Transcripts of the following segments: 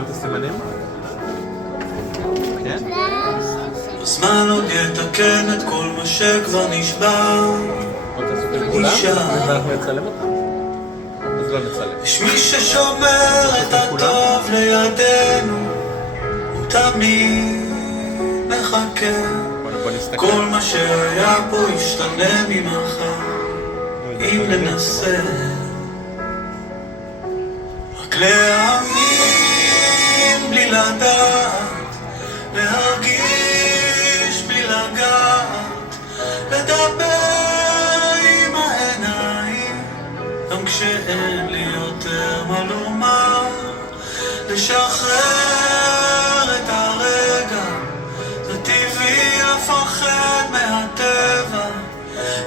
הבנת הסימנים? כן? הזמן עוד יתקן את כל מה שכבר נשבר. עוד תעשו את כולם? ואנחנו נצלם אותם? אז לא נצלם. יש מי ששומר את הטוב לידינו, הוא תמיד מחכה. בוא נסתכל. כל מה שהיה פה ישתנה ממחר, אם ננסה רק להאמין בלי לדעת, להרגיש בלי לגעת, לדבר עם העיניים גם כשאין לי יותר מה לומר, לשחרר את הרגע, זה טבעי לפחד מהטבע,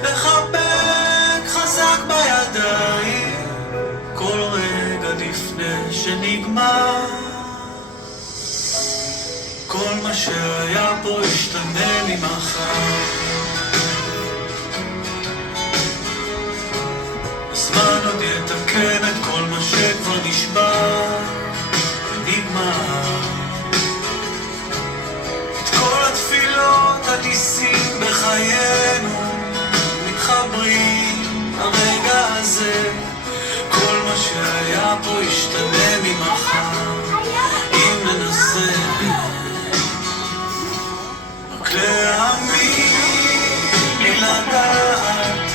לחבק חזק בידיים כל רגע לפני שנגמר. כל מה שהיה פה ישתנה ממחר. הזמן עוד יתקן את כל מה שכבר נשבר ונגמר. את כל התפילות הניסים בחיינו מתחברים הרגע הזה. כל מה שהיה פה ישתנה ממחר, אם ננסה רק להאמין בלי לדעת,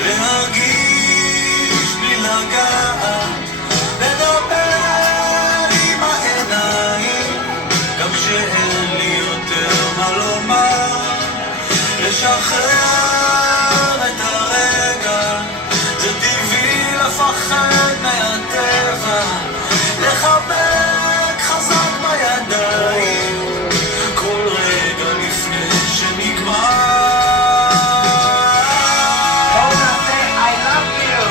להרגיש בלי לגעת, לדבר עם העיניים גם שאין לי יותר מה לומר, לשחרר את הרגע, זה טבעי לפחד מהטבע, לחבק חזק בידיים כל רגע לפני שנגמר. בואו נעשה I love you.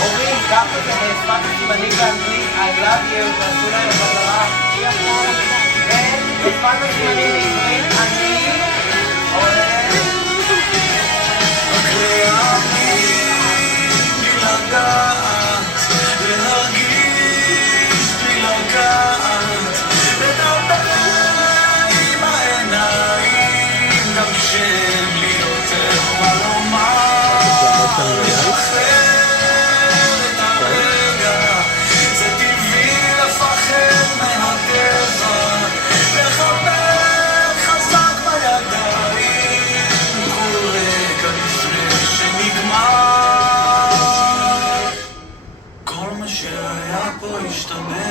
הורים, גם כזה שפת הסימנים באנגלית I love you, תעשו להם בחזרה יפות, ובשפת הסימנים בעברית אני אוהב. רק להאמין בלי לגעת, להרגיש בלי לגעת, לדבר עם העיניים גם כשאין לי יותר מה לומר, לשחרר את הרגע, זה טבעי לפחד מהטבע, לחבק חזק בידיים כל רגע לפני שנגמר. כל מה שהיה פה ישתנה